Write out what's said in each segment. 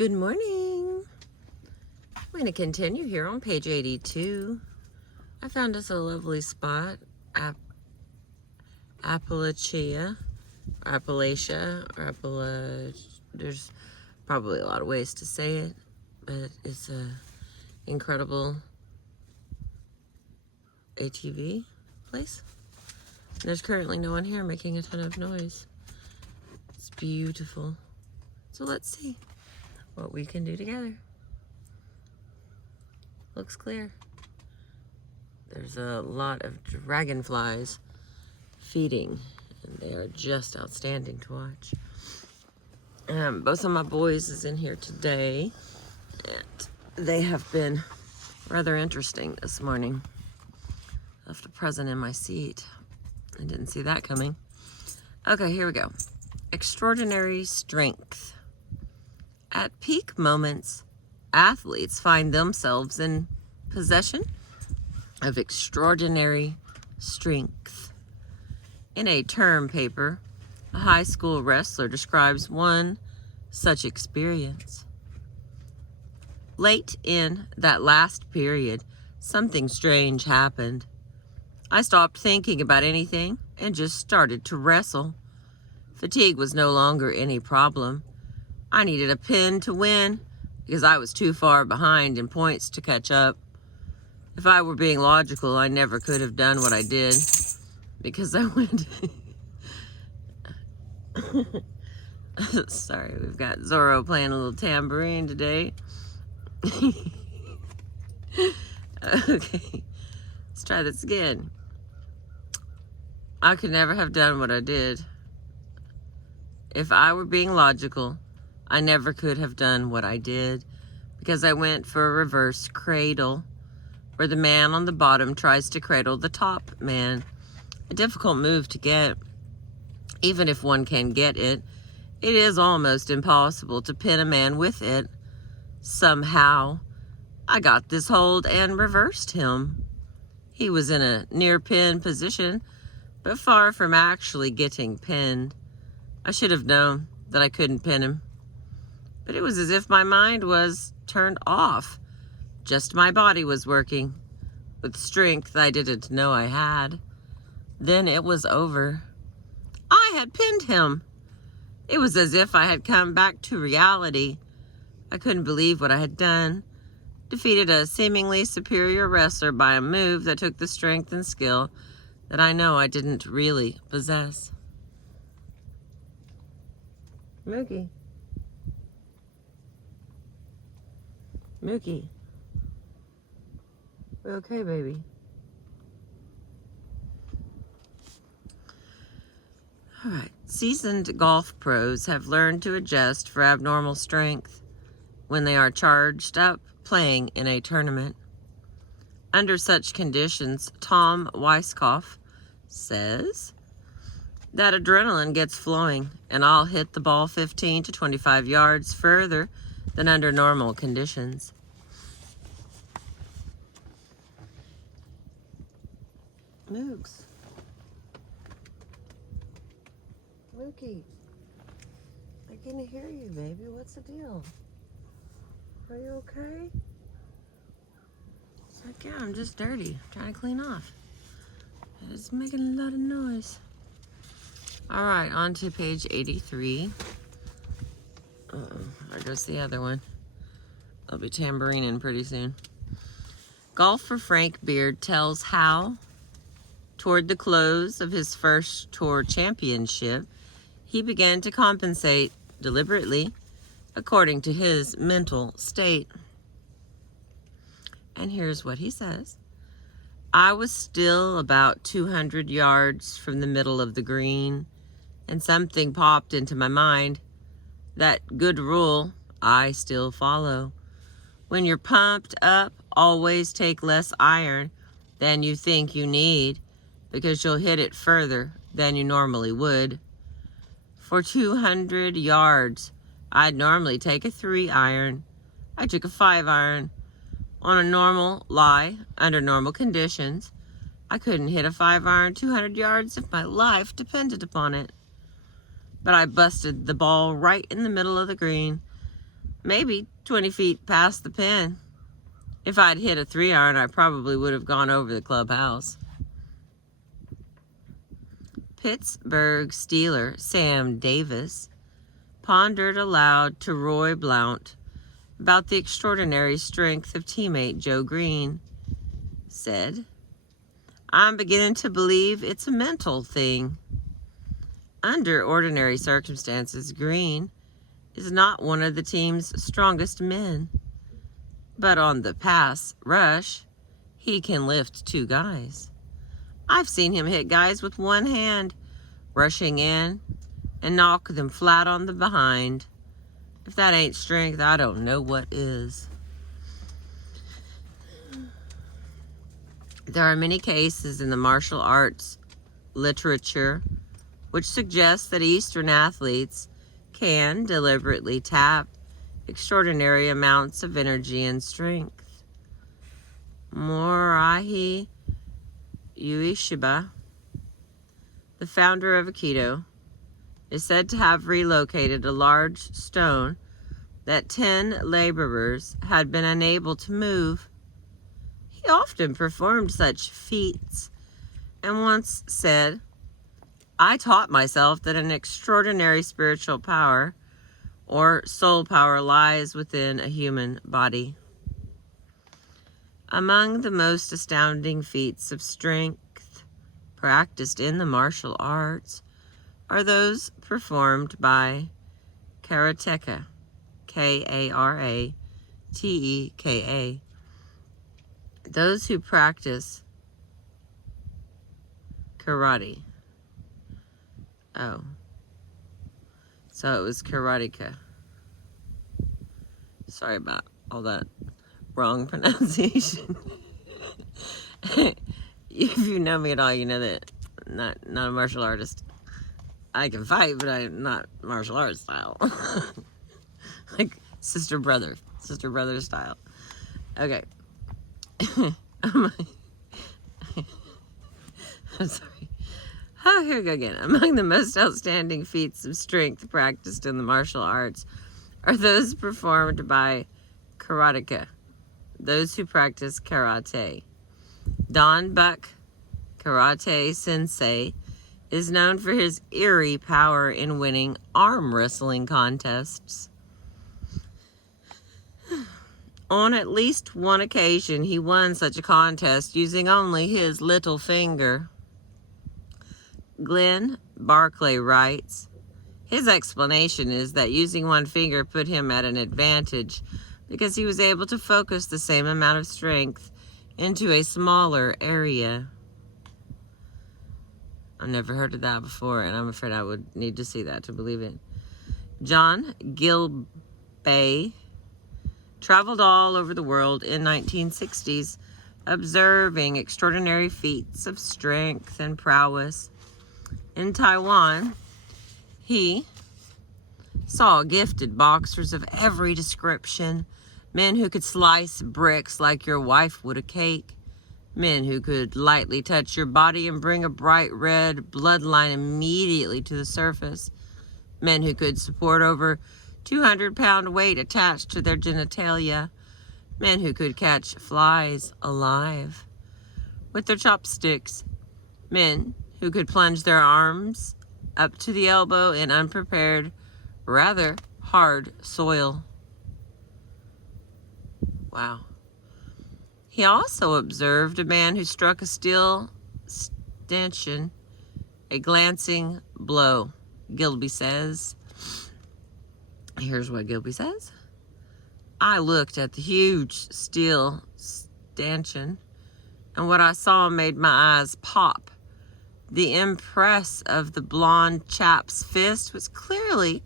Good morning. I'm going to continue here on page 82. I found us a lovely spot, Appalachia, there's probably a lot of ways to say it, but it's a incredible ATV place. There's currently no one here making a ton of noise. It's beautiful. So let's see what we can do together. Looks clear. There's a lot of dragonflies feeding, and they are just outstanding to watch. Both of my boys is in here today, and they have been rather interesting this morning. Left a present in my seat. I didn't see that coming. Okay, here we go. Extraordinary strength. At peak moments, athletes find themselves in possession of extraordinary strength. In a term paper, a high school wrestler describes one such experience. Late in that last period, something strange happened. I stopped thinking about anything and just started to wrestle. Fatigue was no longer any problem. I needed a pin to win because I was too far behind in points to catch up. If I were being logical, I never could have done what I did because I went... Sorry, we've got Zorro playing a little tambourine today. Okay, let's try this again. I could never have done what I did. If I were being logical, I never could have done what I did because I went for a reverse cradle where the man on the bottom tries to cradle the top man. A difficult move to get. Even if one can get it, it is almost impossible to pin a man with it. Somehow, I got this hold and reversed him. He was in a near pin position, but far from actually getting pinned. I should have known that I couldn't pin him. But it was as if my mind was turned off. Just my body was working with strength I didn't know I had. Then it was over. I had pinned him. It was as if I had come back to reality. I couldn't believe what I had done. Defeated a seemingly superior wrestler by a move that took the strength and skill that I know I didn't really possess. Mookie. Mookie. We okay, baby? All right. Seasoned golf pros have learned to adjust for abnormal strength when they are charged up playing in a tournament. Under such conditions, Tom Weiskopf says that adrenaline gets flowing and I'll hit the ball 15 to 25 yards further than under normal conditions. Mooks. Mookie. I can't hear you, baby. What's the deal? Are you okay? It's like, yeah, I'm just dirty. I'm trying to clean off. It's making a lot of noise. All right, on to page 83. There goes the other one. I'll be tambourining pretty soon. Golfer Frank Beard tells how, toward the close of his first tour championship, he began to compensate deliberately according to his mental state. And here's what he says. I was still about 200 yards from the middle of the green, and something popped into my mind. That good rule I still follow. When you're pumped up, always take less iron than you think you need, because you'll hit it further than you normally would. For 200 yards, I'd normally take a 3-iron. I took a 5-iron. On a normal lie, under normal conditions, I couldn't hit a 5-iron 200 yards if my life depended upon it. But I busted the ball right in the middle of the green. maybe 20 feet past the pin. If I'd hit a 3-iron, I probably would have gone over the clubhouse. Pittsburgh Steeler Sam Davis pondered aloud to Roy Blount about the extraordinary strength of teammate Joe Green. Said, "I'm beginning to believe it's a mental thing. Under ordinary circumstances, Green is not one of the team's strongest men. But on the pass rush, he can lift 2 guys. I've seen him hit guys with one hand, rushing in, and knock them flat on the behind. If that ain't strength, I don't know what is." There are many cases in the martial arts literature which suggest that Eastern athletes can deliberately tap extraordinary amounts of energy and strength. Morihei Ueshiba, the founder of Aikido, is said to have relocated a large stone that 10 laborers had been unable to move. He often performed such feats and once said, "I taught myself that an extraordinary spiritual power or soul power lies within a human body." Among the most astounding feats of strength practiced in the martial arts are those performed by karateka, Karateka, those who practice karate. Oh, so it was karateka. Sorry about all that wrong pronunciation. If you know me at all, you know that not a martial artist. I can fight, but I'm not martial arts style. Like sister brother style. Okay. I'm sorry. Oh, here we go again. Among the most outstanding feats of strength practiced in the martial arts are those performed by karateka, those who practice karate. Don Buck, karate sensei, is known for his eerie power in winning arm wrestling contests. On at least one occasion, he won such a contest using only his little finger. Glenn Barclay writes, his explanation is that using one finger put him at an advantage because he was able to focus the same amount of strength into a smaller area. I've never heard of that before, and I'm afraid I would need to see that to believe it. John Gilbey traveled all over the world in 1960s, observing extraordinary feats of strength and prowess. In Taiwan, he saw gifted boxers of every description, men who could slice bricks like your wife would a cake, men who could lightly touch your body and bring a bright red bloodline immediately to the surface, men who could support over 200-pound weight attached to their genitalia, men who could catch flies alive with their chopsticks, men who could plunge their arms up to the elbow in unprepared, rather hard soil. Wow. He also observed a man who struck a steel stanchion, a glancing blow. Gilby says, here's what Gilby says. I looked at the huge steel stanchion, and what I saw made my eyes pop. The impress of the blonde chap's fist was clearly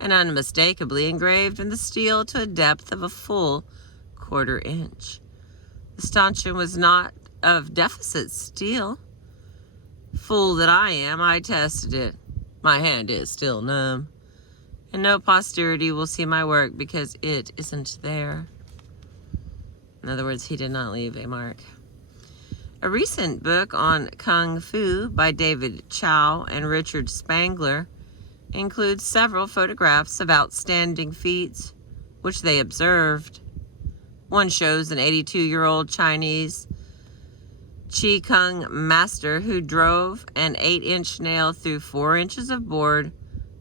and unmistakably engraved in the steel to a depth of a full 1/4 inch. The stanchion was not of deficit steel. Fool that I am, I tested it. My hand is still numb, and no posterity will see my work because it isn't there. In other words, he did not leave a mark. A recent book on Kung Fu by David Chow and Richard Spangler includes several photographs of outstanding feats which they observed. One shows an 82-year-old Chinese Qigong master who drove an 8-inch nail through 4 inches of board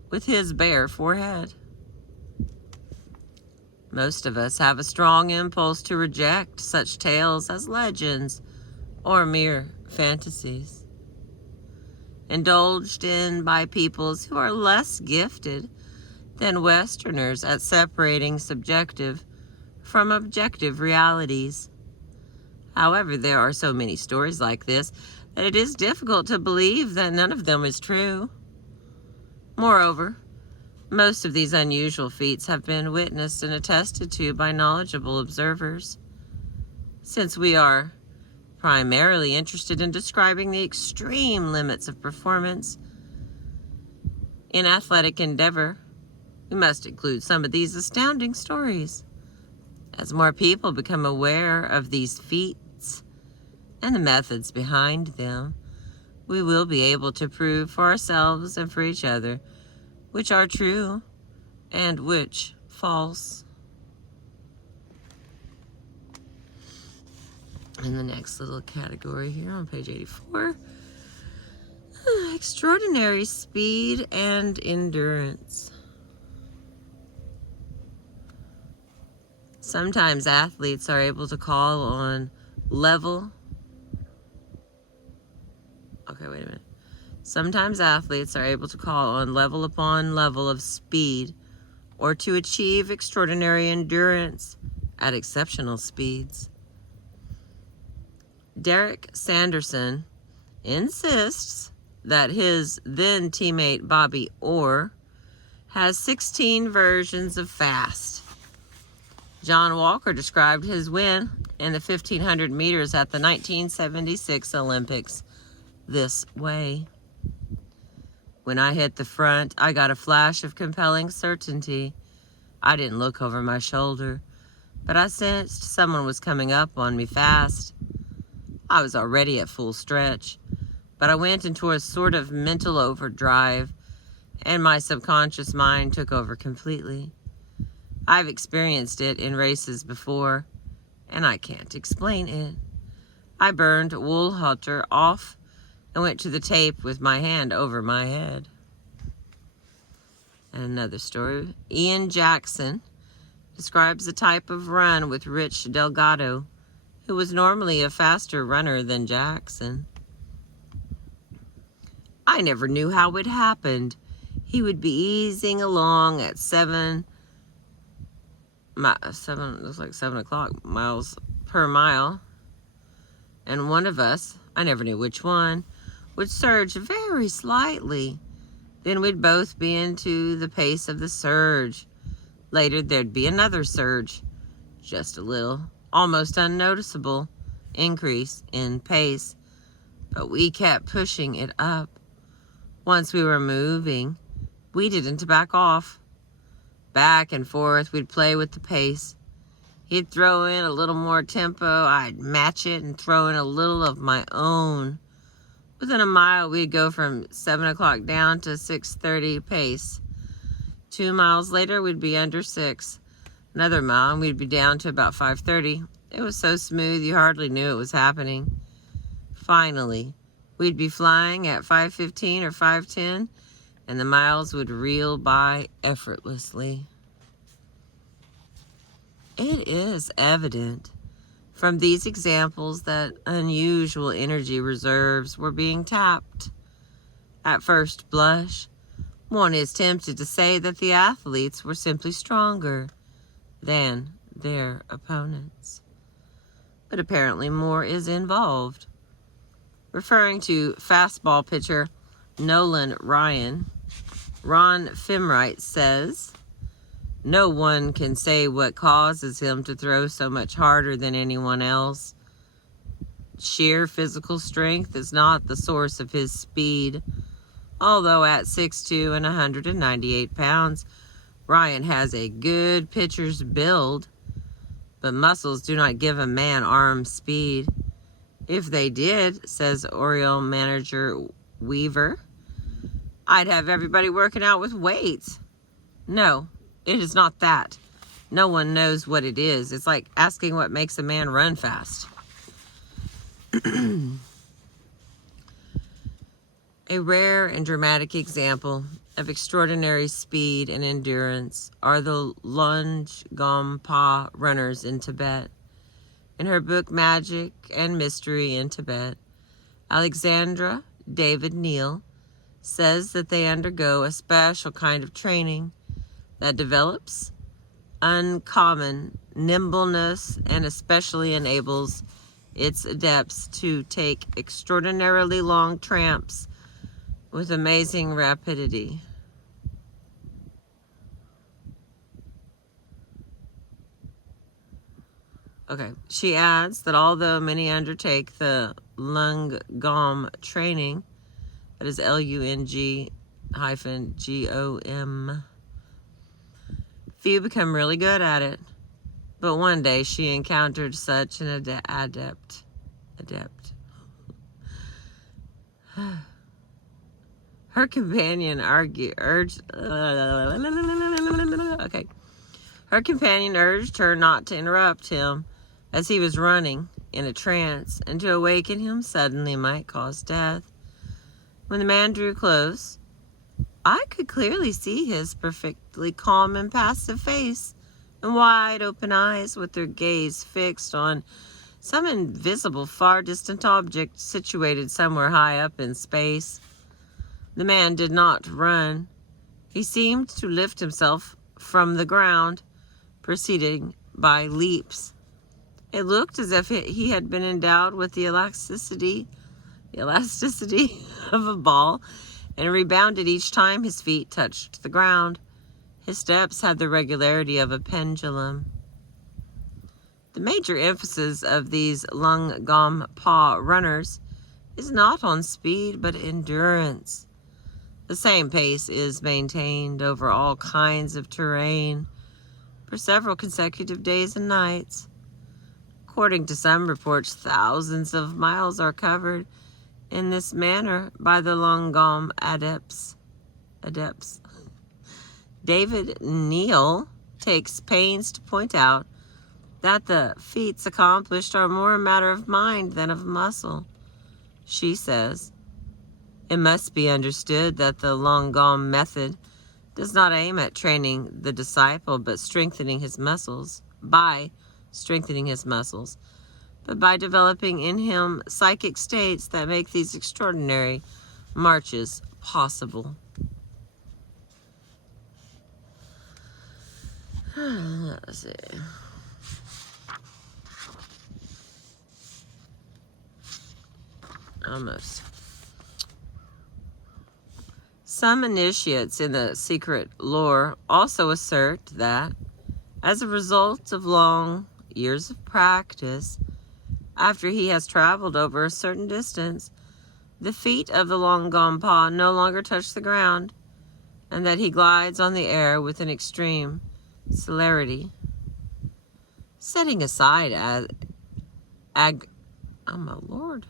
with his bare forehead. Most of us have a strong impulse to reject such tales as legends or mere fantasies, indulged in by peoples who are less gifted than Westerners at separating subjective from objective realities. However, there are so many stories like this that it is difficult to believe that none of them is true. Moreover, most of these unusual feats have been witnessed and attested to by knowledgeable observers. Since we are primarily interested in describing the extreme limits of performance in athletic endeavor, we must include some of these astounding stories. As more people become aware of these feats and the methods behind them, we will be able to prove for ourselves and for each other which are true and which false. In the next little category here on page 84, extraordinary speed and endurance. Sometimes athletes are able to call on Sometimes athletes are able to call on level upon level of speed or to achieve extraordinary endurance at exceptional speeds. Derek Sanderson insists that his then teammate Bobby Orr has 16 versions of fast. John Walker described his win in the 1500 meters at the 1976 Olympics this way. When I hit the front, I got a flash of compelling certainty. I didn't look over my shoulder, but I sensed someone was coming up on me fast. I was already at full stretch, but I went into a sort of mental overdrive, and my subconscious mind took over completely. I've experienced it in races before, and I can't explain it. I burned Woolhalter off and went to the tape with my hand over my head. And another story. Ian Jackson describes a type of run with Rich Delgado, who was normally a faster runner than Jackson. I never knew how it happened. He would be easing along at 7 o'clock miles per mile, and one of us, I never knew which one, would surge very slightly. Then we'd both be into the pace of the surge. Later there'd be another surge, just a little, almost unnoticeable increase in pace, but we kept pushing it up. Once we were moving, we didn't back off. Back and forth, we'd play with the pace. He'd throw in a little more tempo, I'd match it and throw in a little of my own. Within a mile, we'd go from 7 o'clock down to 6:30 pace. 2 miles later, we'd be under 6. Another mile, and we'd be down to about 5:30. It was so smooth, you hardly knew it was happening. Finally, we'd be flying at 5:15 or 5:10, and the miles would reel by effortlessly. It is evident from these examples that unusual energy reserves were being tapped. At first blush, one is tempted to say that the athletes were simply stronger than their opponents. But apparently more is involved. Referring to fastball pitcher Nolan Ryan, Ron Fimwright says, "No one can say what causes him to throw so much harder than anyone else. Sheer physical strength is not the source of his speed. Although at 6'2" and 198 pounds, Ryan has a good pitcher's build, but muscles do not give a man arm speed. If they did," says Oriole manager Weaver, "I'd have everybody working out with weights. No, it is not that. no one knows what it is. It's like asking what makes a man run fast. A rare and dramatic example of extraordinary speed and endurance are the Lungompa runners in Tibet. In her book Magic and Mystery in Tibet, Alexandra David Neal says that they undergo a special kind of training that develops uncommon nimbleness and especially enables its adepts to take extraordinarily long tramps with amazing rapidity. Okay, she adds that although many undertake the Lungom training, that is Lung-GOM, few become really good at it. But one day she encountered such an adept. Her companion urged her not to interrupt him as he was running in a trance, and to awaken him suddenly might cause death. When the man drew close, I could clearly see his perfectly calm and passive face and wide open eyes with their gaze fixed on some invisible far distant object situated somewhere high up in space. The man did not run. He seemed to lift himself from the ground, proceeding by leaps. It looked as if he had been endowed with the elasticity of a ball, and rebounded each time his feet touched the ground. His steps had the regularity of a pendulum. The major emphasis of these Lungompa runners is not on speed, but endurance. The same pace is maintained over all kinds of terrain for several consecutive days and nights. According to some reports, thousands of miles are covered in this manner by the Lungom adepts. David Neal takes pains to point out that the feats accomplished are more a matter of mind than of muscle. She says, it must be understood that the Lungom method does not aim at training the disciple but by strengthening his muscles, but by developing in him psychic states that make these extraordinary marches possible. Let's see. Almost. Some initiates in the secret lore also assert that, as a result of long years of practice, after he has traveled over a certain distance, the feet of the Lungompa no longer touch the ground, and that he glides on the air with an extreme celerity. Setting aside oh my lord.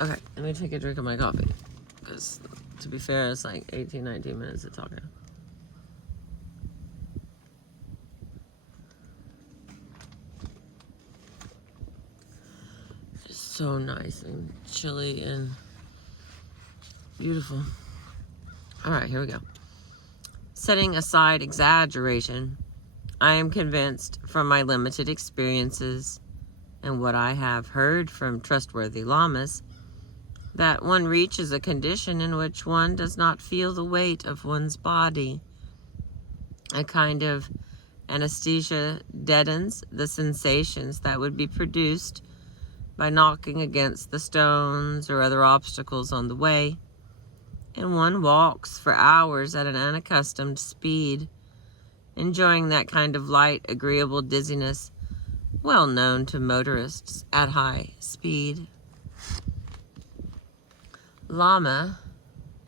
Okay, let me take a drink of my coffee, because to be fair, it's like 19 minutes of talking. It's so nice and chilly and beautiful. All right, here we go. Setting aside exaggeration, I am convinced from my limited experiences and what I have heard from trustworthy lamas that one reaches a condition in which one does not feel the weight of one's body. A kind of anesthesia deadens the sensations that would be produced by knocking against the stones or other obstacles on the way, and one walks for hours at an unaccustomed speed, enjoying that kind of light, agreeable dizziness well known to motorists at high speed. Lama,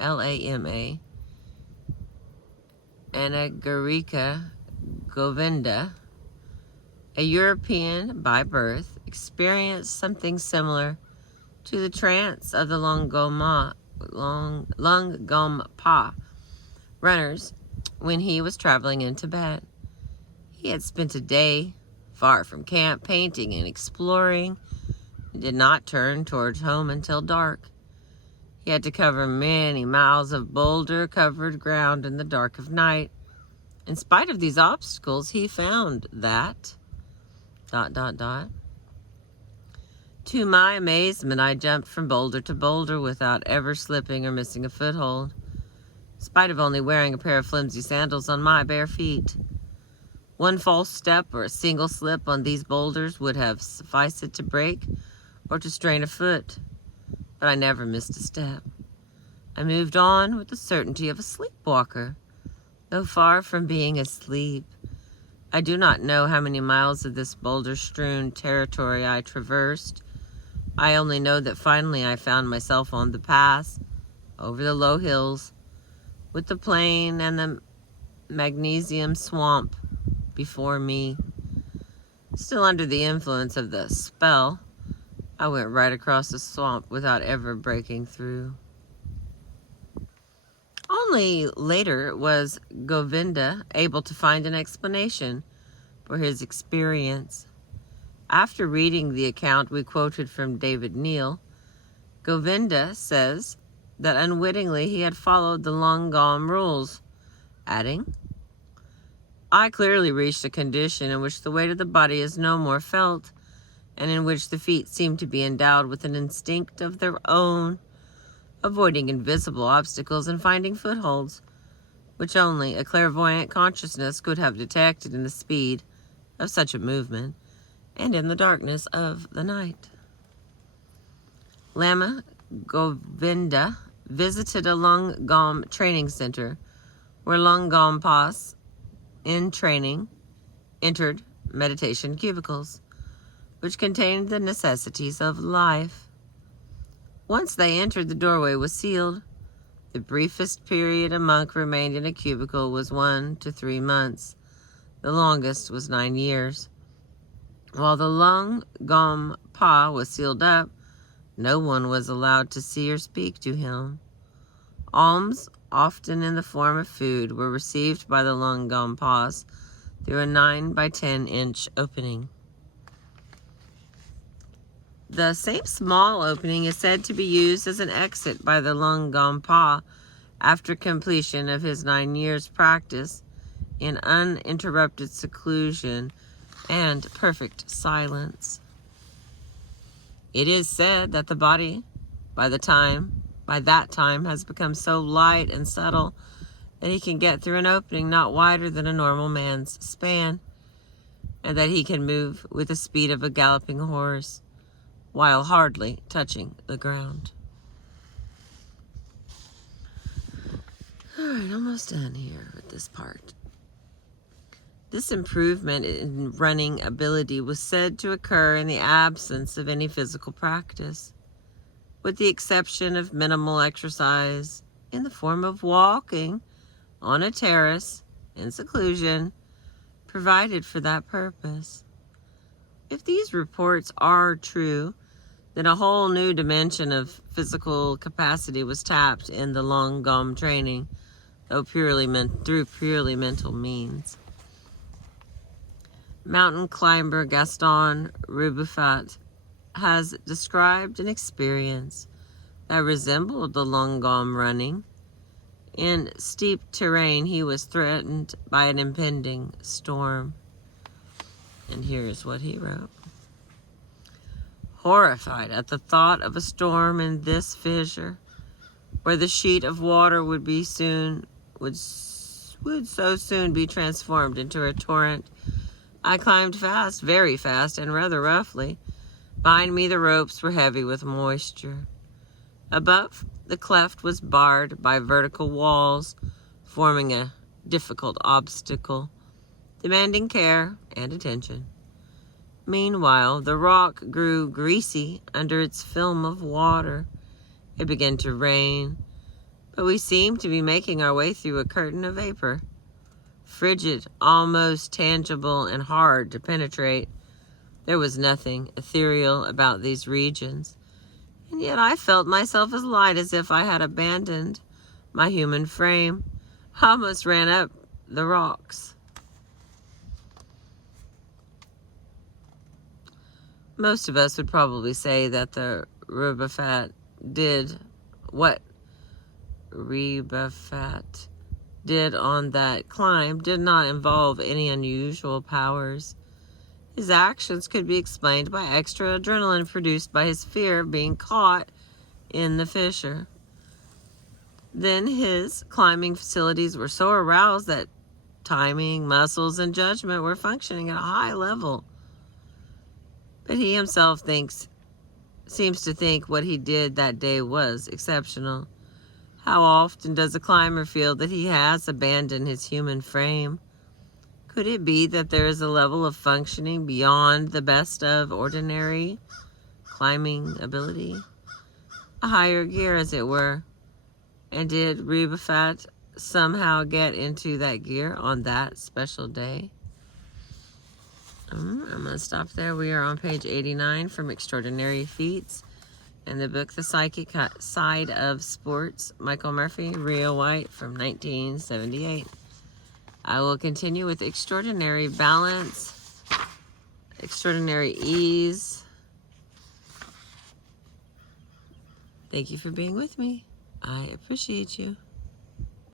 Lama, Anagarika Govinda, a European by birth, experienced something similar to the trance of the Lungompa runners when he was traveling in Tibet. He had spent a day far from camp painting and exploring and did not turn towards home until dark. He had to cover many miles of boulder-covered ground in the dark of night. In spite of these obstacles, he found that... To my amazement, I jumped from boulder to boulder without ever slipping or missing a foothold, in spite of only wearing a pair of flimsy sandals on my bare feet. One false step or a single slip on these boulders would have sufficed to break or to strain a foot, but I never missed a step. I moved on with the certainty of a sleepwalker, though far from being asleep. I do not know how many miles of this boulder-strewn territory I traversed. I only know that finally I found myself on the pass, over the low hills, with the plain and the magnesium swamp before me. Still under the influence of the spell, I went right across the swamp without ever breaking through. Only later was Govinda able to find an explanation for his experience. After reading the account we quoted from David Neal, Govinda says that unwittingly he had followed the Longam rules, adding, "I clearly reached a condition in which the weight of the body is no more felt, and in which the feet seem to be endowed with an instinct of their own, avoiding invisible obstacles and finding footholds, which only a clairvoyant consciousness could have detected in the speed of such a movement and in the darkness of the night." Lama Govinda visited a Longam training center where Longampas in training entered meditation cubicles, which contained the necessities of life. Once they entered, the doorway was sealed. The briefest period a monk remained in a cubicle was 1 to 3 months. The longest was 9 years. While the Longam Pa was sealed up, no one was allowed to see or speak to him. Alms, often in the form of food, were received by the Longam Pas through a 9 by 10 inch opening. The same small opening is said to be used as an exit by the Longam Pa after completion of his 9 years' practice in uninterrupted seclusion and perfect silence. It is said that the body, by that time, has become so light and subtle that he can get through an opening not wider than a normal man's span, and that he can move with the speed of a galloping horse, while hardly touching the ground. All right, almost done here with this part. This improvement in running ability was said to occur in the absence of any physical practice, with the exception of minimal exercise in the form of walking on a terrace in seclusion provided for that purpose. If these reports are true, then a whole new dimension of physical capacity was tapped in the Longam training, though through purely mental means. Mountain climber Gaston Rubuffat has described an experience that resembled the Longam running. In steep terrain, he was threatened by an impending storm. And here is what he wrote. Horrified at the thought of a storm in this fissure, where the sheet of water would so soon be transformed into a torrent, I climbed fast, very fast, and rather roughly. Behind me the ropes were heavy with moisture. Above, the cleft was barred by vertical walls, forming a difficult obstacle, demanding care and attention. Meanwhile, the rock grew greasy under its film of water. It began to rain, but we seemed to be making our way through a curtain of vapor, frigid, almost tangible, and hard to penetrate. There was nothing ethereal about these regions, and yet I felt myself as light as if I had abandoned my human frame. I almost ran up the rocks. Most of us would probably say that the Rebuffat did what Rebuffat did on that climb did not involve any unusual powers. His actions could be explained by extra adrenaline produced by his fear of being caught in the fissure. Then his climbing facilities were so aroused that timing, muscles, and judgment were functioning at a high level. But he himself seems to think what he did that day was exceptional. How often does a climber feel that he has abandoned his human frame? Could it be that there is a level of functioning beyond the best of ordinary climbing ability? A higher gear, as it were. And did Rebuffat somehow get into that gear on that special day? I'm going to stop there. We are on page 89 from Extraordinary Feats in the book The Psychic Side of Sports, Michael Murphy, Rio White from 1978. I will continue with Extraordinary Balance, Extraordinary Ease. Thank you for being with me. I appreciate you.